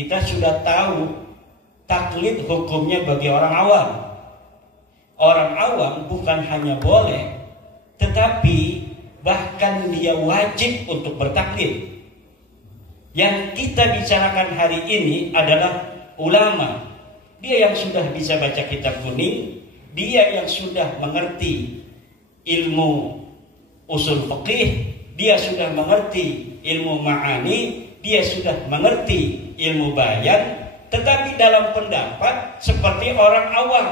kita sudah tahu taklid hukumnya bagi orang awam. Orang awam bukan hanya boleh, tetapi bahkan dia wajib untuk bertaklid. Yang kita bicarakan hari ini adalah ulama. Dia yang sudah bisa baca kitab kuning, dia yang sudah mengerti ilmu usul fikih, dia sudah mengerti ilmu ma'ani, dia sudah mengerti ilmu bayan, tetapi dalam pendapat seperti orang awam.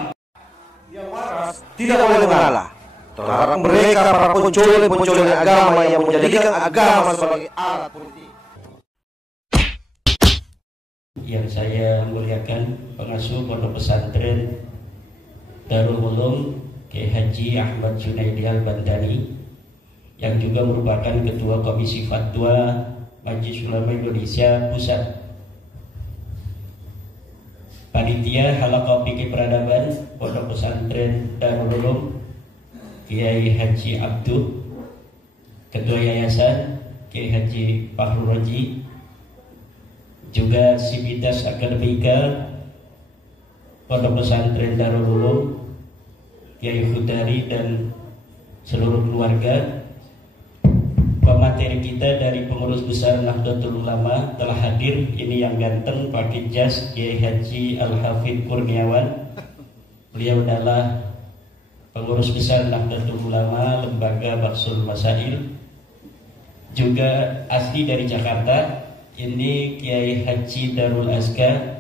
Yang waras tidak boleh mengalah terhadap mereka para penculik agama yang menjadikan agama sebagai alat politik. Yang saya muliakan pengasuh Pondok Pesantren Darul Ulum Kiai Haji Ahmad Junaidi Al-Bandani, yang juga merupakan Ketua Komisi Fatwa Majelis Ulama Indonesia Pusat, Panitia Halaqah Fikih Peradaban Pondok Pesantren Darul Ulum Kiai Haji Abduh, Ketua Yayasan Kiai Haji Fahrul Raji, juga Sivitas Akademika Pondok Pesantren Darul Ulum Kiai Khudari dan seluruh keluarga. Pemateri kita dari pengurus besar Nahdlatul Ulama telah hadir. Ini yang ganteng pakai jas, Kiai Haji Al-Hafidh Kurniawan. Beliau adalah pengurus besar Nahdlatul Ulama Lembaga Baksul Masail, juga asli dari Jakarta. Ini Kiai Haji Darul Azka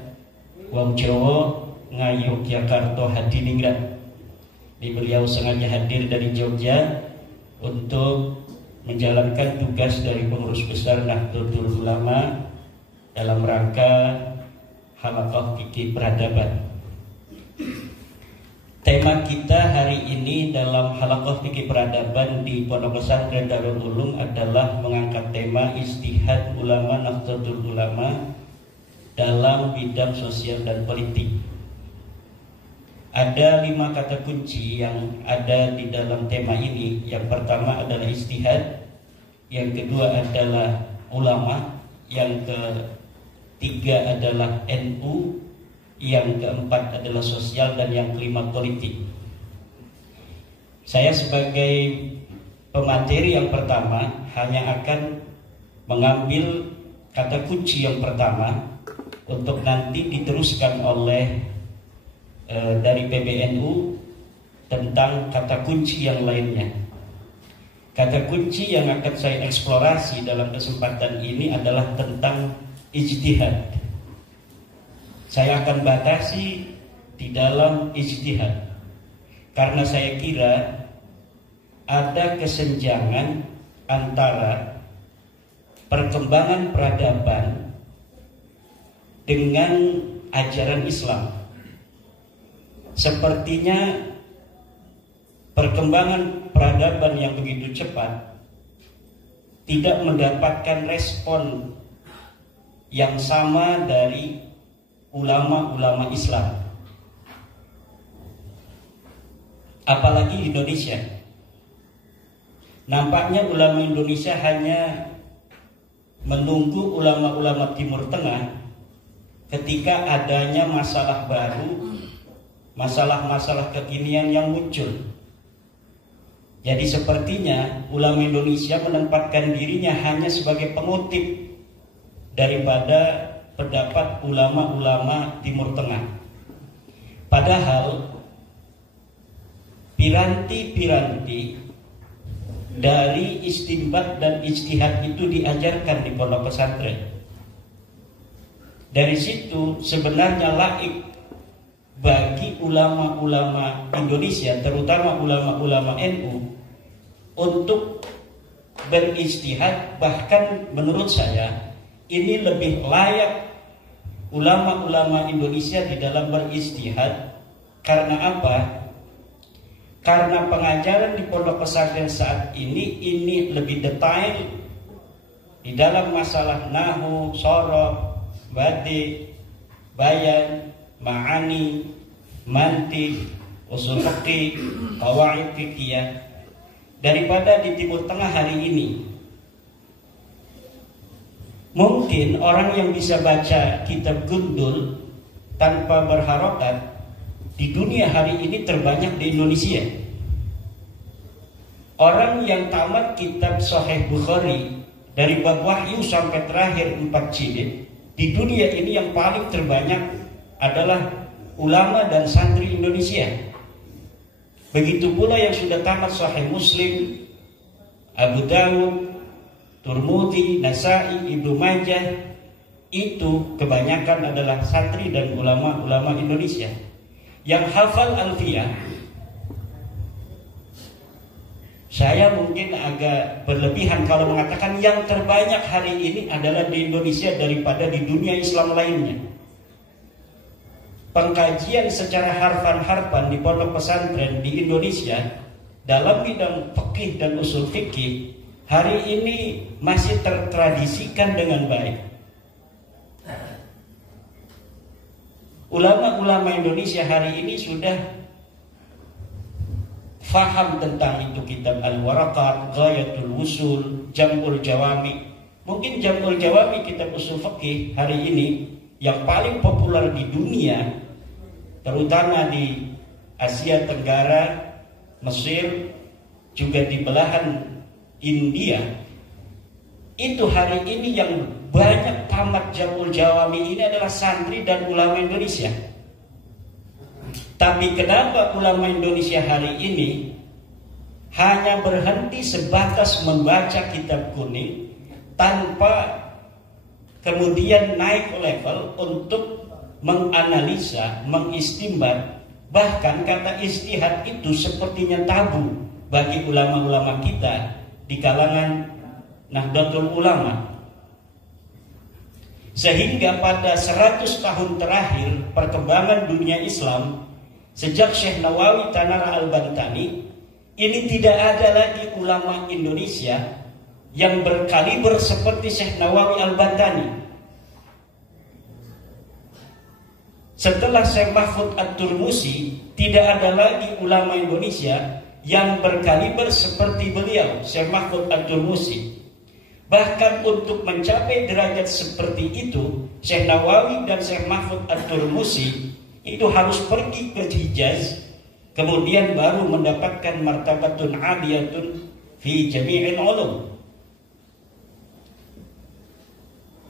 Wong Jawa Ngayogyakarta Hadiningrat. Ini beliau sengaja hadir dari Jogja untuk menjalankan tugas dari pengurus besar Nahdlatul Ulama dalam rangka Halaqah Fikih Peradaban. Tema kita hari ini dalam Halaqah Fikih Peradaban di Pondok Pesantren Darul Ulum adalah mengangkat tema ijtihad ulama Nahdlatul Ulama dalam bidang sosial dan politik. Ada 5 kata kunci yang ada di dalam tema ini. Yang pertama adalah ijtihad, yang kedua adalah ulama, yang ketiga adalah NU, yang keempat adalah sosial, dan yang kelima politik. Saya sebagai pemateri yang pertama hanya akan mengambil kata kunci yang pertama untuk nanti diteruskan oleh dari PBNU tentang kata kunci yang lainnya. Kata kunci yang akan saya eksplorasi dalam kesempatan ini adalah tentang ijtihad. Saya akan batasi di dalam ijtihad karena saya kira ada kesenjangan antara perkembangan peradaban dengan ajaran Islam. Sepertinya perkembangan peradaban yang begitu cepat tidak mendapatkan respon yang sama dari ulama-ulama Islam, apalagi Indonesia. Nampaknya ulama Indonesia hanya menunggu ulama-ulama Timur Tengah ketika adanya masalah baru, masalah-masalah kekinian yang muncul. Jadi sepertinya ulama Indonesia menempatkan dirinya hanya sebagai pengutip daripada pendapat ulama-ulama Timur Tengah. Padahal piranti-piranti dari istinbat dan ijtihad itu diajarkan di pondok pesantren. Dari situ sebenarnya laik bagi ulama-ulama Indonesia, terutama ulama-ulama NU, untuk berijtihad. Bahkan menurut saya ini lebih layak ulama-ulama Indonesia di dalam berijtihad. Karena apa? Karena pengajaran di pondok pesantren saat ini lebih detail di dalam masalah nahwu, shoroh, badi, bayan, ma'ani, mantiq, usul fikih, qawaid fikih daripada di Timur Tengah hari ini. Mungkin orang yang bisa baca kitab gundul tanpa berharokat di dunia hari ini terbanyak di Indonesia. Orang yang tamat kitab Sahih Bukhari dari bab wahyu sampai terakhir 4 jilid di dunia ini yang paling terbanyak adalah ulama dan santri Indonesia. Begitu pula yang sudah tamat Sahih Muslim, Abu Dawud, Turmudi, Nasai, Ibnu Majah, itu kebanyakan adalah santri dan ulama-ulama Indonesia. Yang hafal Alfiyah, saya mungkin agak berlebihan kalau mengatakan yang terbanyak hari ini adalah di Indonesia daripada di dunia Islam lainnya. Pengkajian secara harfan-harfan di pondok pesantren di Indonesia dalam bidang fikih dan usul fikih hari ini masih tertradisikan dengan baik. Ulama-ulama Indonesia hari ini sudah faham tentang itu kitab Al-Waraqat, Ghayatul Wusul, Jam'ul Jawami. Mungkin Jam'ul Jawami kitab usul fikih hari ini yang paling populer di dunia, terutama di Asia Tenggara, Mesir, juga di belahan India. Itu hari ini yang banyak tamat Jam'ul Jawami ini adalah santri dan ulama Indonesia. Tapi kenapa ulama Indonesia hari ini hanya berhenti sebatas membaca kitab kuning tanpa kemudian naik level untuk menganalisa, mengistimbat, bahkan kata istihad itu sepertinya tabu bagi ulama-ulama kita di kalangan Nahdlatul Ulama. Sehingga pada 100 tahun terakhir perkembangan dunia Islam sejak Syekh Nawawi Tanara Al-Bantani, ini tidak ada lagi ulama Indonesia yang berkaliber seperti Syekh Nawawi Al-Bantani. Setelah Syekh Mahfud At-Turmusi, tidak ada lagi ulama Indonesia yang berkaliber seperti beliau, Syekh Mahfud At-Turmusi. Bahkan untuk mencapai derajat seperti itu, Syekh Nawawi dan Syekh Mahfud At-Turmusi itu harus pergi ke Hijaz, kemudian baru mendapatkan martabatun aliyatun fi jami'il ulum.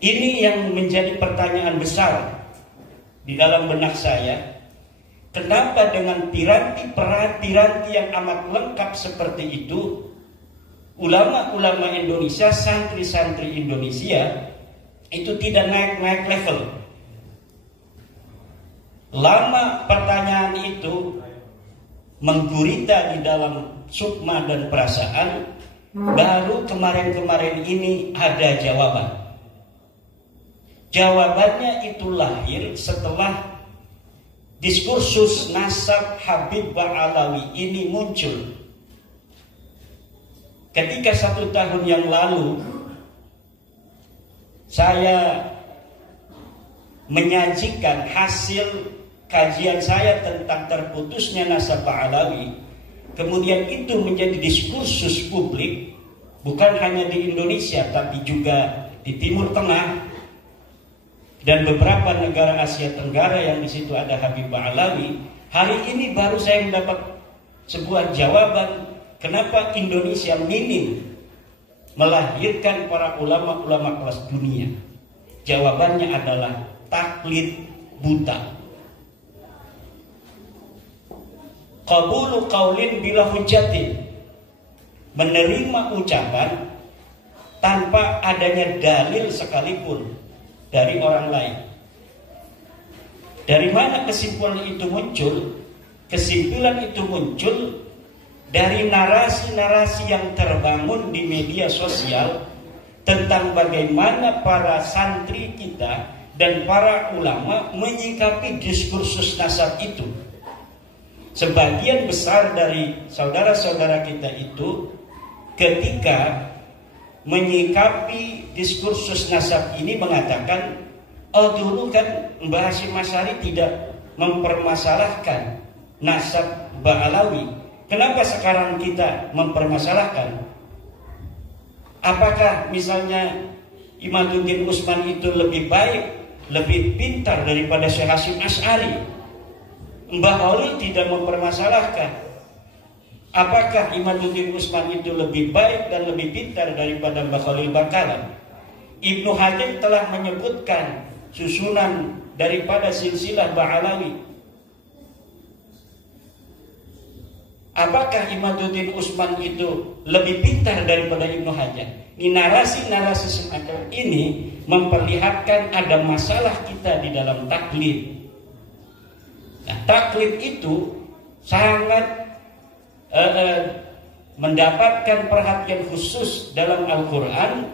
Ini yang menjadi pertanyaan besar di dalam benak saya. Kenapa dengan piranti yang amat lengkap seperti itu, ulama-ulama Indonesia, santri-santri Indonesia itu tidak naik level? Lama pertanyaan itu menggurita di dalam sukma dan perasaan, baru kemarin-kemarin ini ada jawaban. Jawabannya itu lahir setelah diskursus nasab Habib Ba'alawi ini muncul. Ketika 1 tahun yang lalu saya menyajikan hasil kajian saya tentang terputusnya nasab Ba'alawi, kemudian itu menjadi diskursus publik, bukan hanya di Indonesia tapi juga di Timur Tengah dan beberapa negara Asia Tenggara yang di situ ada Habib Ba'alawi. Hari ini baru saya mendapat sebuah jawaban kenapa Indonesia minim melahirkan para ulama-ulama kelas dunia. Jawabannya adalah taklid buta. Qabulu qaulin bila hujjatin, menerima ucapan tanpa adanya dalil sekalipun dari orang lain. Dari mana kesimpulan itu muncul? Kesimpulan itu muncul dari narasi-narasi yang terbangun di media sosial tentang bagaimana para santri kita dan para ulama menyikapi diskursus nasab itu. Sebagian besar dari saudara-saudara kita itu ketika menyikapi diskursus nasab ini mengatakan, oh dulu kan Mbah Hasyim Asy'ari tidak mempermasalahkan nasab Ba'alawi, kenapa sekarang kita mempermasalahkan? Apakah misalnya Imaduddin Utsman itu lebih baik, lebih pintar daripada Syekh Hasyim Asy'ari. Mbah Khalil tidak mempermasalahkan apakah Imaduddin Utsman itu lebih baik dan lebih pintar daripada Mbah Khalil Bangkalan. Ibnu Hajar telah menyebutkan susunan daripada silsilah Ba'alawi. Apakah Imaduddin Utsman itu lebih pintar daripada Ibnu Hajar? Ini narasi-narasi semacam ini memperlihatkan ada masalah kita di dalam taklid. Nah, taklid itu sangat mendapatkan perhatian khusus dalam Al-Quran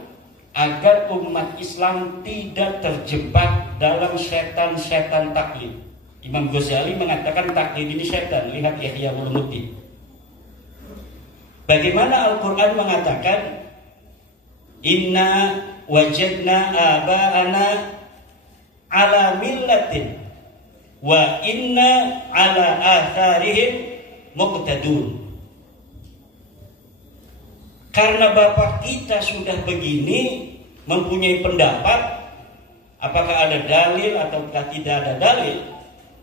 agar umat Islam tidak terjebak dalam setan-setan taklid. Imam Ghazali mengatakan taklid ini setan. Lihat Ihya Ulumuddin. Bagaimana Al-Quran mengatakan inna wajadna aba'ana ala millatin wa inna ala atharihim muqtadun. Karena bapak kita sudah begini, mempunyai pendapat, apakah ada dalil atau tidak ada dalil,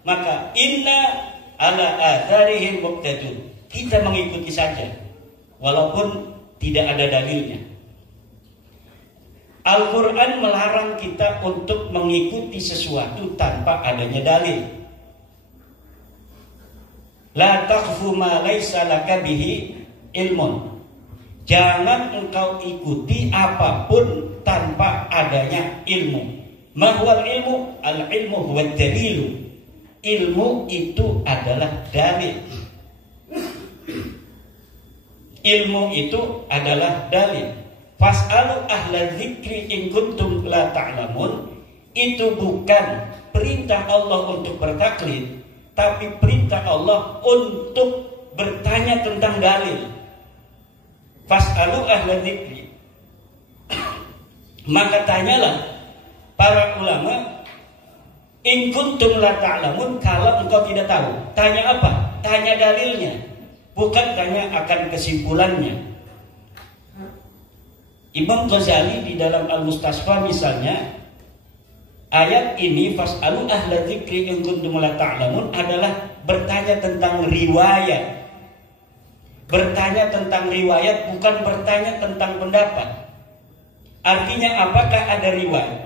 maka inna ala atharihim muqtadun. Kita mengikuti saja walaupun tidak ada dalilnya. Al-Quran melarang kita untuk mengikuti sesuatu tanpa adanya dalil. La takhfu ma laysa laka bihi ilmun. Jangan engkau ikuti apapun tanpa adanya ilmu. Ma huwal ilmu? Al-ilmu huwa dalilu. Ilmu itu adalah dalil. Ilmu itu adalah dalil. Fas'alu ahla dzikri in kuntum la ta'lamun. Itu bukan perintah Allah untuk bertaklid, tapi perintah Allah untuk bertanya tentang dalil. Fas'alu ahla dzikri. Maka tanyalah para ulama, in kuntum la ta'lamun, kalau engkau tidak tahu. Tanya apa? Tanya dalilnya, bukan tanya akan kesimpulannya. Imam Ghazali di dalam Al-Mustasfa misalnya, ayat ini fas'alu ahla dzikri in kuntum la ta'lamun adalah bertanya tentang riwayat. Bertanya tentang riwayat, bukan bertanya tentang pendapat. Artinya apakah ada riwayat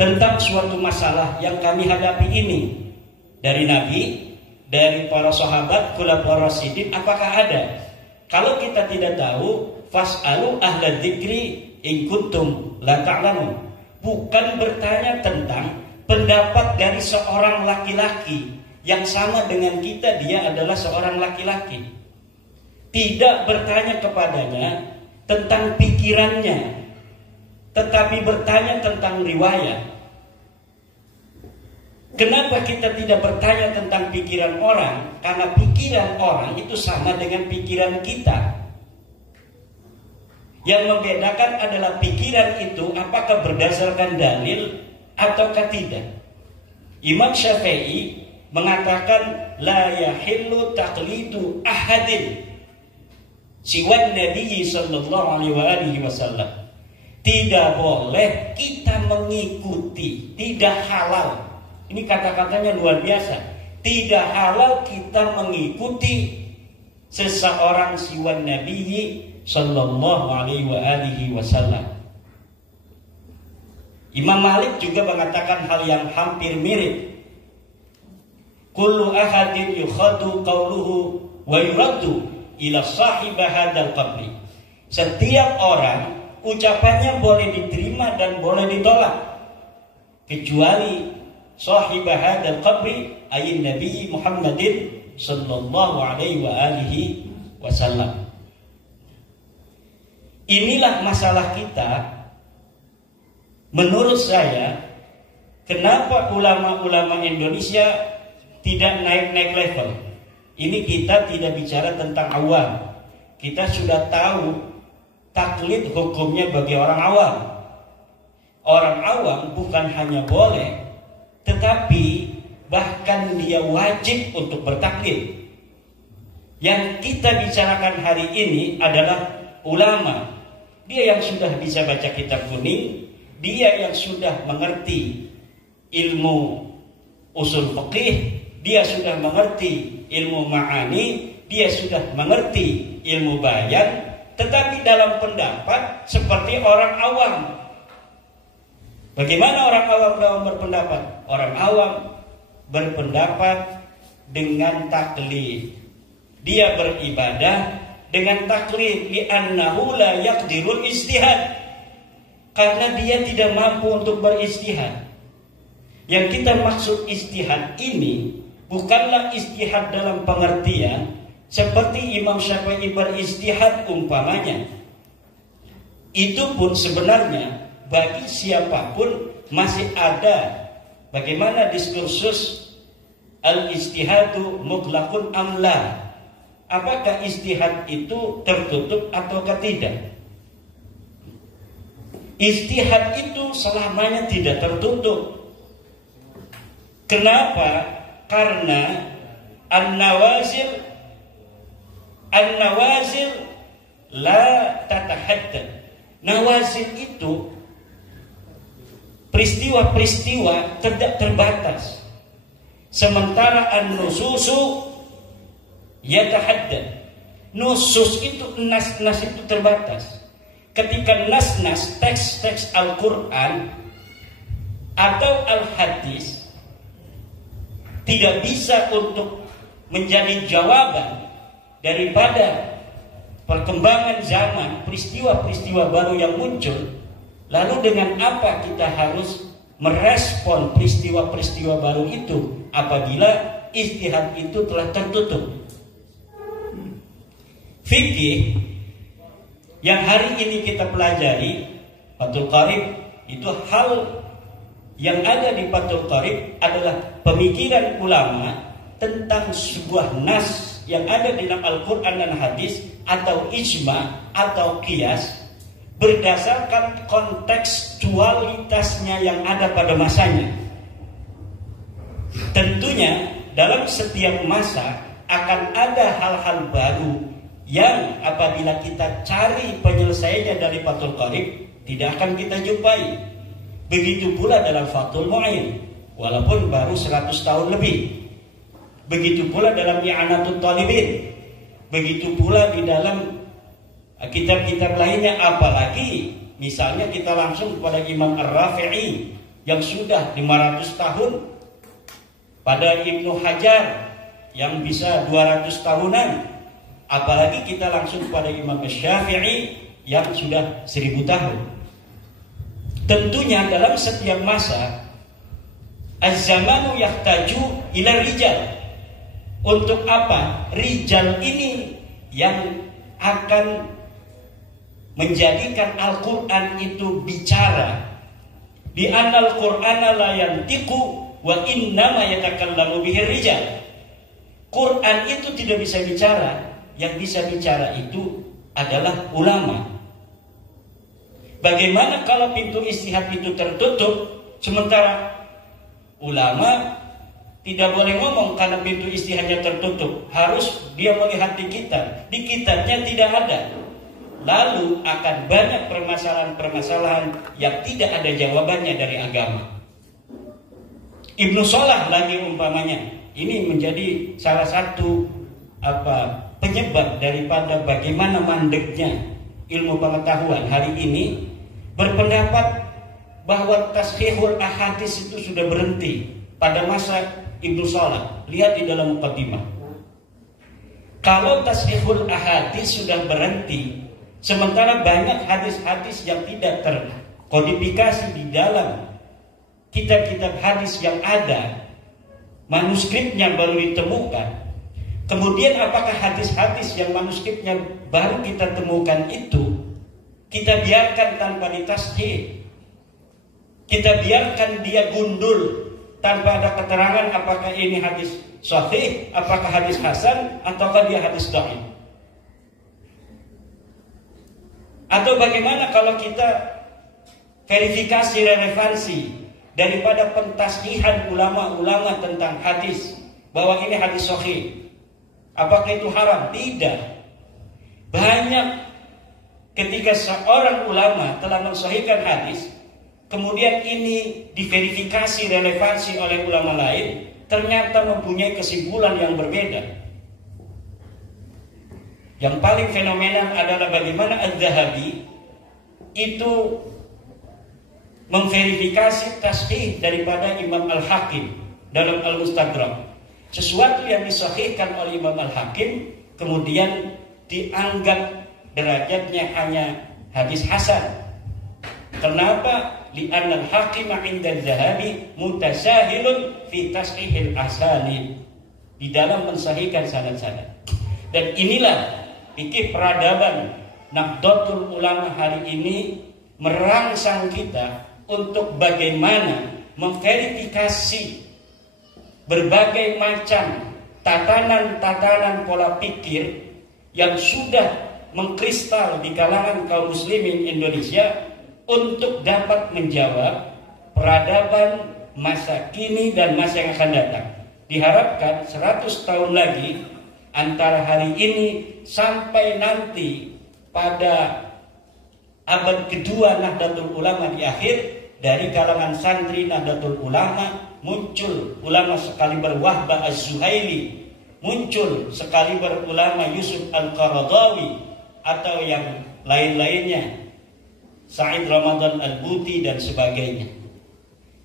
tentang suatu masalah yang kami hadapi ini dari Nabi, dari para sahabat, khulafaur rasyidin, apakah ada? Kalau kita tidak tahu, fas'alu ahla dzikri in kuntum la ta'lamun. Bukan bertanya tentang pendapat dari seorang laki-laki yang sama dengan kita, dia adalah seorang laki-laki. Tidak bertanya kepadanya tentang pikirannya, tetapi bertanya tentang riwayat. Kenapa kita tidak bertanya tentang pikiran orang? Karena pikiran orang itu sama dengan pikiran kita. Yang membedakan adalah pikiran itu apakah berdasarkan dalil ataukah tidak. Imam Syafi'i mengatakan la yahillu taqlidu ahadin siwan Nabi sallallahu alaihi wasallam. Tidak boleh kita mengikuti, tidak halal. Ini kata-katanya luar biasa. Tidak halal kita mengikuti seseorang siwan Nabi sallallahu alaihi wasallam. Imam Malik juga mengatakan hal yang hampir mirip. Kullu ahadin yukhadu qawluhu wa yuraddu ila sahib hadzal qabri. Setiap orang ucapannya boleh diterima dan boleh ditolak kecuali sahib hadzal qabri ayy Nabi Muhammadin sallallahu alaihi wasallam. Inilah masalah kita. Menurut saya, kenapa ulama-ulama Indonesia tidak naik-naik level? Ini kita tidak bicara tentang awam. Kita sudah tahu taklid hukumnya bagi orang awam. Orang awam bukan hanya boleh, tetapi bahkan dia wajib untuk bertaklid. Yang kita bicarakan hari ini adalah ulama. Dia yang sudah bisa baca kitab kuning, dia yang sudah mengerti ilmu usul fikih, dia sudah mengerti ilmu ma'ani, dia sudah mengerti ilmu bayan, tetapi dalam pendapat seperti orang awam. Bagaimana orang awam dalam berpendapat? Orang awam berpendapat dengan taklid. Dia beribadah dengan taklid, li'annahu la yaqdirul ijtihad. Karena dia tidak mampu untuk beristihad. Yang kita maksud istihad ini bukanlah istihad dalam pengertian seperti Imam Syafi'i beristihad umpamanya. Itu pun sebenarnya bagi siapapun masih ada. Bagaimana diskursus al-istihadu mutlaqun amla? Apakah istihad itu tertutup ataukah tidak? Istihad itu selamanya tidak tertutup. Kenapa? Karena an-nawazil la tatahaddad. Nawazil itu peristiwa-peristiwa tidak terbatas. Sementara an-nususu yatahaddad. Nusus itu, nas-nas itu terbatas. Ketika nas-nas, teks-teks Al-Quran atau Al-Hadis tidak bisa untuk menjadi jawaban daripada perkembangan zaman, peristiwa-peristiwa baru yang muncul, lalu dengan apa kita harus merespon peristiwa-peristiwa baru itu apabila ijtihad itu telah tertutup? Fikih yang hari ini kita pelajari, Fathul Qarib, itu hal yang ada di Fathul Qarib adalah pemikiran ulama tentang sebuah nas yang ada di dalam Al-Quran dan Hadis atau ijma atau qiyas berdasarkan kontekstualitasnya yang ada pada masanya. Tentunya dalam setiap masa akan ada hal-hal baru yang apabila kita cari penyelesaiannya dari Fathul Qarib tidak akan kita jumpai. Begitu pula dalam Fathul Mu'in, walaupun baru 100 tahun lebih. Begitu pula dalam I'anatul Talibin. Begitu pula di dalam kitab-kitab lainnya, apalagi misalnya kita langsung kepada Imam Ar-Rafi'i yang sudah 500 tahun, pada Ibnu Hajar yang bisa 200 tahunan, apalagi kita langsung kepada Imam Syafi'i yang sudah 1000 tahun. Tentunya dalam setiap masa az-zamanu yahtaju ila rijal. Untuk apa? Rijal ini yang akan menjadikan Al-Quran itu bicara. Bi annal Qur'ana la yantiqu wa innama yatakallamu bihi rijal. Quran itu tidak bisa bicara, yang bisa bicara itu adalah ulama. Bagaimana kalau pintu ijtihad itu tertutup, sementara ulama tidak boleh ngomong karena pintu ijtihadnya tertutup, harus dia melihat di kitab. Di kitabnya tidak ada. Lalu akan banyak permasalahan-permasalahan yang tidak ada jawabannya dari agama. Ibnu Shalah lagi umpamanya, ini menjadi salah satu penyebab daripada bagaimana mandeknya ilmu pengetahuan hari ini, berpendapat bahwa tashihul ahadits itu sudah berhenti pada masa Ibnu Shalah. Lihat di dalam muqaddimah. Kalau tashihul ahadits sudah berhenti, sementara banyak hadis-hadis yang tidak terkodifikasi di dalam kitab-kitab hadis yang ada, manuskripnya baru ditemukan. Kemudian apakah hadis-hadis yang manuskripnya baru kita temukan itu kita biarkan tanpa ditashih? Kita biarkan dia gundul tanpa ada keterangan apakah ini hadis sahih, apakah hadis hasan, ataukah dia hadis dhaif? Atau bagaimana kalau kita verifikasi relevansi daripada pentashihan ulama-ulama tentang hadis, bahwa ini hadis sahih, apakah itu haram? Tidak. Banyak ketika seorang ulama telah mensahihkan hadis, kemudian ini diverifikasi relevansi oleh ulama lain, ternyata mempunyai kesimpulan yang berbeda. Yang paling fenomenal adalah bagaimana Az-Zahabi itu memverifikasi tasheeh daripada Imam Al-Hakim dalam Al-Mustadrak. Sesuatu yang disahihkan oleh Imam Al-Hakim kemudian dianggap derajatnya hanya hadis hasan. Kenapa? Li'anna al-hakim 'inda al-Zahabi mutasahilun fi tashihil asanid, di dalam mensahihkan sanad-sanad. Dan inilah fikih peradaban Nahdlatul Ulama hari ini merangsang kita untuk bagaimana memverifikasi berbagai macam tatanan-tatanan pola pikir yang sudah mengkristal di kalangan kaum muslimin Indonesia untuk dapat menjawab peradaban masa kini dan masa yang akan datang. Diharapkan 100 tahun lagi antara hari ini sampai nanti pada abad kedua Nahdlatul Ulama di akhir, dari kalangan santri Nahdlatul Ulama muncul ulama sekaliber Wahbah Az-Zuhaili, muncul sekaliber ulama Yusuf Al-Qaradawi atau yang lain-lainnya, Said Ramadan Al-Buti dan sebagainya.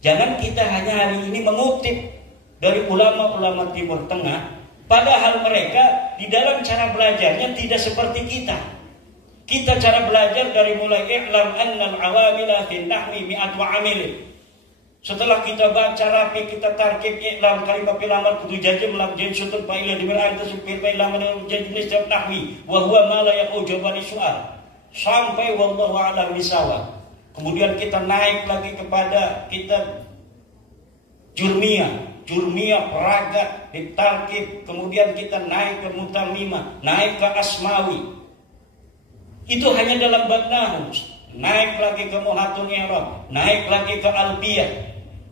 Jangan kita hanya hari ini mengutip dari ulama-ulama Timur Tengah, padahal mereka di dalam cara belajarnya tidak seperti kita. Kita cara belajar dari mulai i'lam annal awamila fin nahwi mi'at wa amil. Setelah kita baca rapi, kita tarkib i'lam kalimah filamal kudu jajim lam jin sutul fa'ila dibilang tasbih filamal jenis nahwi wa huwa ma la yaqujabani soal. Sampai wallahu a'lam bisawab. Kemudian kita naik lagi kepada kitab Jurmiyah Peraga ditarkib, kemudian kita naik ke Mutamimah, naik ke Asmawi. Itu hanya dalam bab nahwu. Naik lagi ke Muhatun I'rab, naik lagi ke Alfiyah.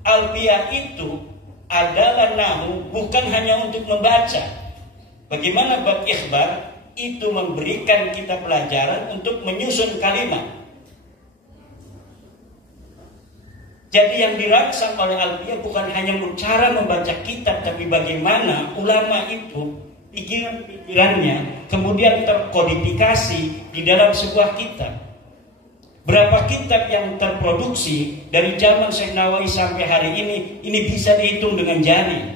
Alfiyah itu adalah nahwu bukan hanya untuk membaca. Bagaimana bab ikhbar itu memberikan kita pelajaran untuk menyusun kalimat. Jadi yang dirangsang oleh Alfiyah bukan hanya cara membaca kitab, tapi bagaimana ulama itu pikiran-pikirannya kemudian terkodifikasi di dalam sebuah kitab. Berapa kitab yang terproduksi dari zaman Syekh Nawawi sampai hari ini bisa dihitung dengan jari.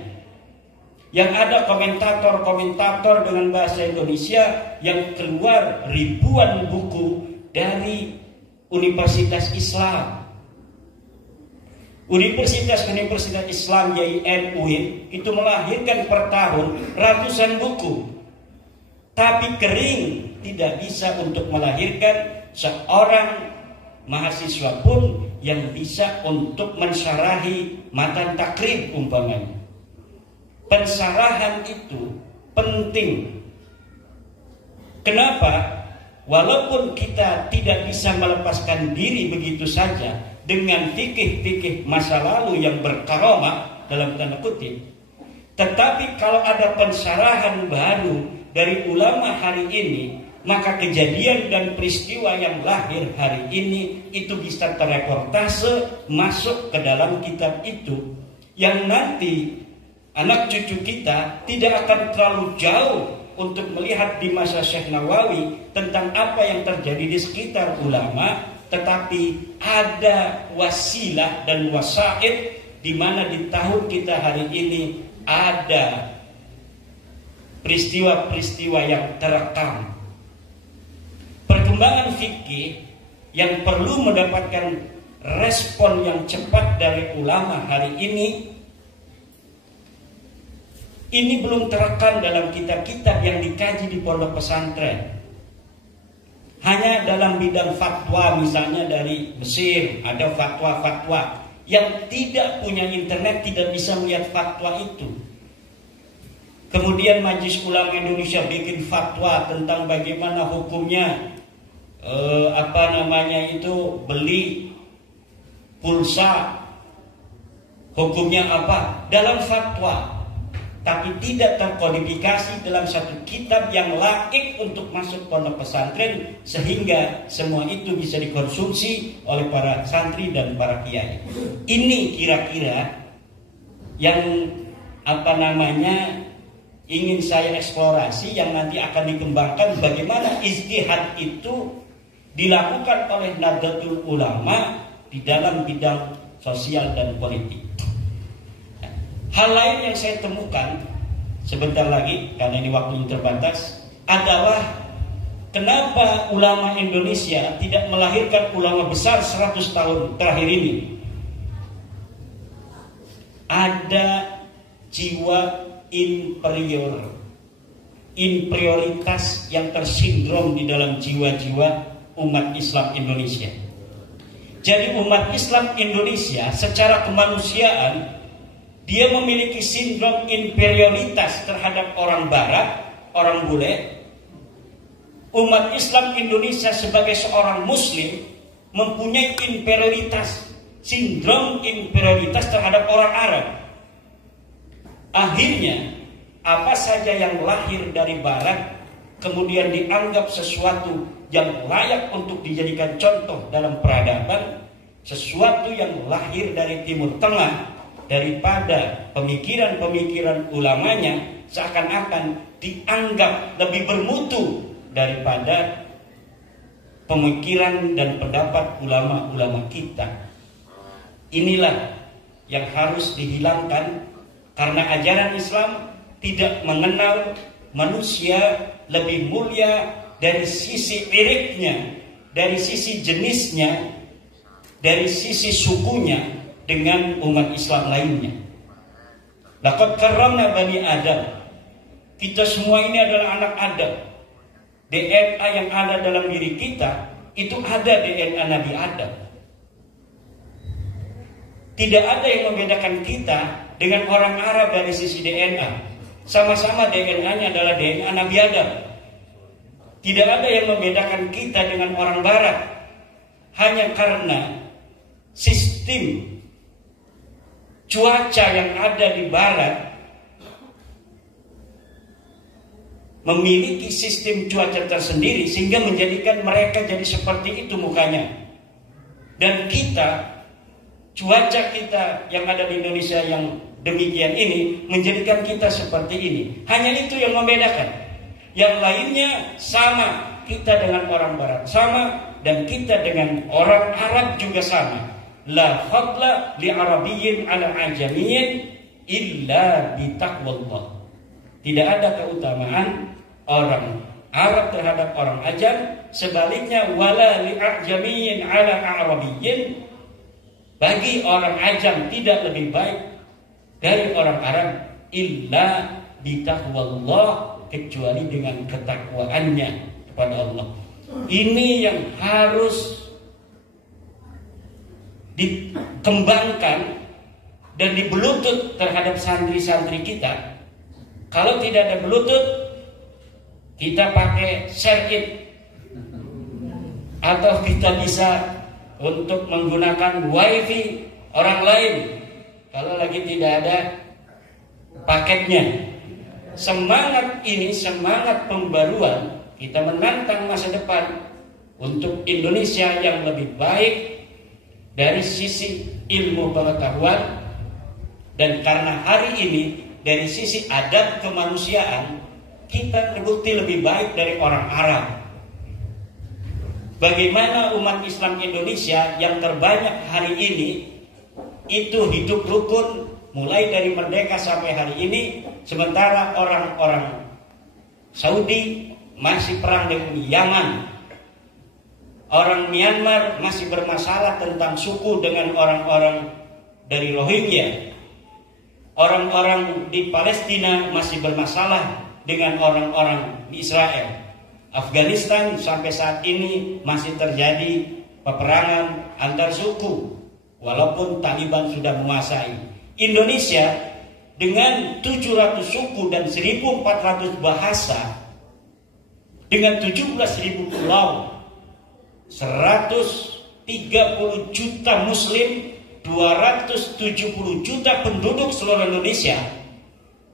Yang ada komentator-komentator dengan bahasa Indonesia yang keluar ribuan buku dari Universitas Islam. Universitas Islam YIN UIN itu melahirkan per tahun ratusan buku. Tapi kering, tidak bisa untuk melahirkan seorang mahasiswa pun yang bisa untuk mensyarahi matan takrib umpamanya. Pensarahan itu penting. Kenapa? Walaupun kita tidak bisa melepaskan diri begitu saja dengan fikih-fikih masa lalu yang berkaromah dalam tanda kutip, tetapi kalau ada pensarahan baru dari ulama hari ini, maka kejadian dan peristiwa yang lahir hari ini itu bisa terreportase masuk ke dalam kitab itu, yang nanti anak cucu kita tidak akan terlalu jauh untuk melihat di masa Syekh Nawawi tentang apa yang terjadi di sekitar ulama, tetapi ada wasilah dan wasaid di mana di tahun kita hari ini ada peristiwa-peristiwa yang terekam. Perkembangan fikih yang perlu mendapatkan respon yang cepat dari ulama hari ini belum terekam dalam kitab-kitab yang dikaji di pondok pesantren. Hanya dalam bidang fatwa, misalnya dari Mesir ada fatwa-fatwa yang tidak punya internet tidak bisa melihat fatwa itu. Kemudian Majelis Ulama Indonesia bikin fatwa tentang bagaimana hukumnya beli pulsa, hukumnya apa dalam fatwa. tapi tidak terkodifikasi dalam satu kitab yang laik untuk masuk pondok pesantren, sehingga semua itu bisa dikonsumsi oleh para santri dan para kiai. Ini kira-kira yang ingin saya eksplorasi, yang nanti akan dikembangkan bagaimana ijtihad itu dilakukan oleh Nahdlatul Ulama di dalam bidang sosial dan politik. Hal lain yang saya temukan sebentar lagi, karena ini waktunya terbatas, adalah kenapa ulama Indonesia tidak melahirkan ulama besar 100 tahun terakhir ini. Ada jiwa inferioritas yang tersindrom di dalam jiwa-jiwa umat Islam Indonesia. Jadi umat Islam Indonesia secara kemanusiaan, dia memiliki sindrom inferioritas terhadap orang Barat, orang bule. Umat Islam Indonesia sebagai seorang Muslim mempunyai sindrom inferioritas terhadap orang Arab. Akhirnya, apa saja yang lahir dari Barat kemudian dianggap sesuatu yang layak untuk dijadikan contoh dalam peradaban, sesuatu yang lahir dari Timur Tengah, daripada pemikiran-pemikiran ulamanya, seakan-akan dianggap lebih bermutu daripada pemikiran dan pendapat ulama-ulama kita. Inilah yang harus dihilangkan, karena ajaran Islam tidak mengenal manusia lebih mulia dari sisi iriknya, dari sisi jenisnya, dari sisi sukunya dengan umat Islam lainnya. Laqad karramna bani Adam. Kita semua ini adalah anak Adam. DNA yang ada dalam diri kita itu ada DNA Nabi Adam. Tidak ada yang membedakan kita dengan orang Arab dari sisi DNA. Sama-sama DNA-nya adalah DNA Nabi Adam. Tidak ada yang membedakan kita dengan orang Barat, hanya karena sistem cuaca yang ada di Barat memiliki sistem cuaca tersendiri, sehingga menjadikan mereka jadi seperti itu mukanya. Dan kita, cuaca kita yang ada di Indonesia yang demikian ini menjadikan kita seperti ini. Hanya itu yang membedakan. Yang lainnya sama, kita dengan orang Barat sama, dan kita dengan orang Arab juga sama. La fadla li arabiyyin ala ajamiyyin illa bi taqwallah. Tidak ada keutamaan orang Arab terhadap orang Ajam, sebaliknya wala li ajamiyyin ala arabiyyin. Bagi orang Ajam tidak lebih baik dari orang Arab illa bi taqwallah, kecuali dengan ketakwaannya kepada Allah. Ini yang harus dikembangkan dan dibelutut terhadap santri-santri kita. Kalau tidak ada belutut, kita pakai circuit, atau kita bisa untuk menggunakan wifi orang lain kalau lagi tidak ada paketnya. Semangat ini, semangat pembaruan, kita menantang masa depan untuk Indonesia yang lebih baik dari sisi ilmu pengetahuan, dan karena hari ini dari sisi adab kemanusiaan kita terbukti lebih baik dari orang Arab. Bagaimana umat Islam Indonesia yang terbanyak hari ini itu hidup rukun mulai dari merdeka sampai hari ini, sementara orang-orang Saudi masih perang dengan Yaman. Orang Myanmar masih bermasalah tentang suku dengan orang-orang dari Rohingya. Orang-orang di Palestina masih bermasalah dengan orang-orang di Israel. Afghanistan sampai saat ini masih terjadi peperangan antar suku, walaupun Taliban sudah menguasai. Indonesia dengan 700 suku dan 1.400 bahasa, dengan 17.000 pulau, 130 juta muslim, 270 juta penduduk seluruh Indonesia,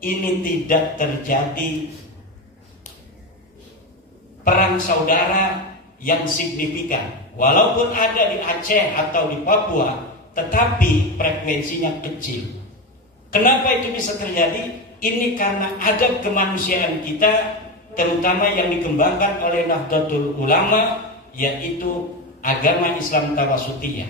ini tidak terjadi perang saudara yang signifikan. Walaupun ada di Aceh atau di Papua, tetapi frekuensinya kecil. Kenapa itu bisa terjadi? Ini karena adab kemanusiaan kita, terutama yang dikembangkan oleh Nahdlatul Ulama, yaitu agama Islam Tawasutiyah.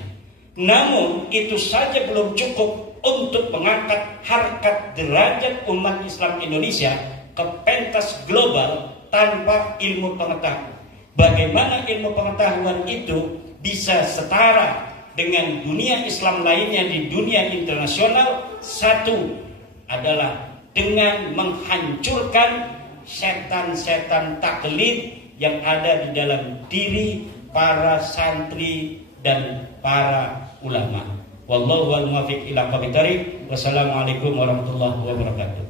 Namun itu saja belum cukup untuk mengangkat harkat derajat umat Islam Indonesia ke pentas global tanpa ilmu pengetahuan. Bagaimana ilmu pengetahuan itu bisa setara dengan dunia Islam lainnya di dunia internasional? Satu adalah dengan menghancurkan setan-setan taklid yang ada di dalam diri para santri dan para ulama. Wallahu wal muwaffiq ila aqwamit thoriq. Wassalamualaikum warahmatullahi wabarakatuh.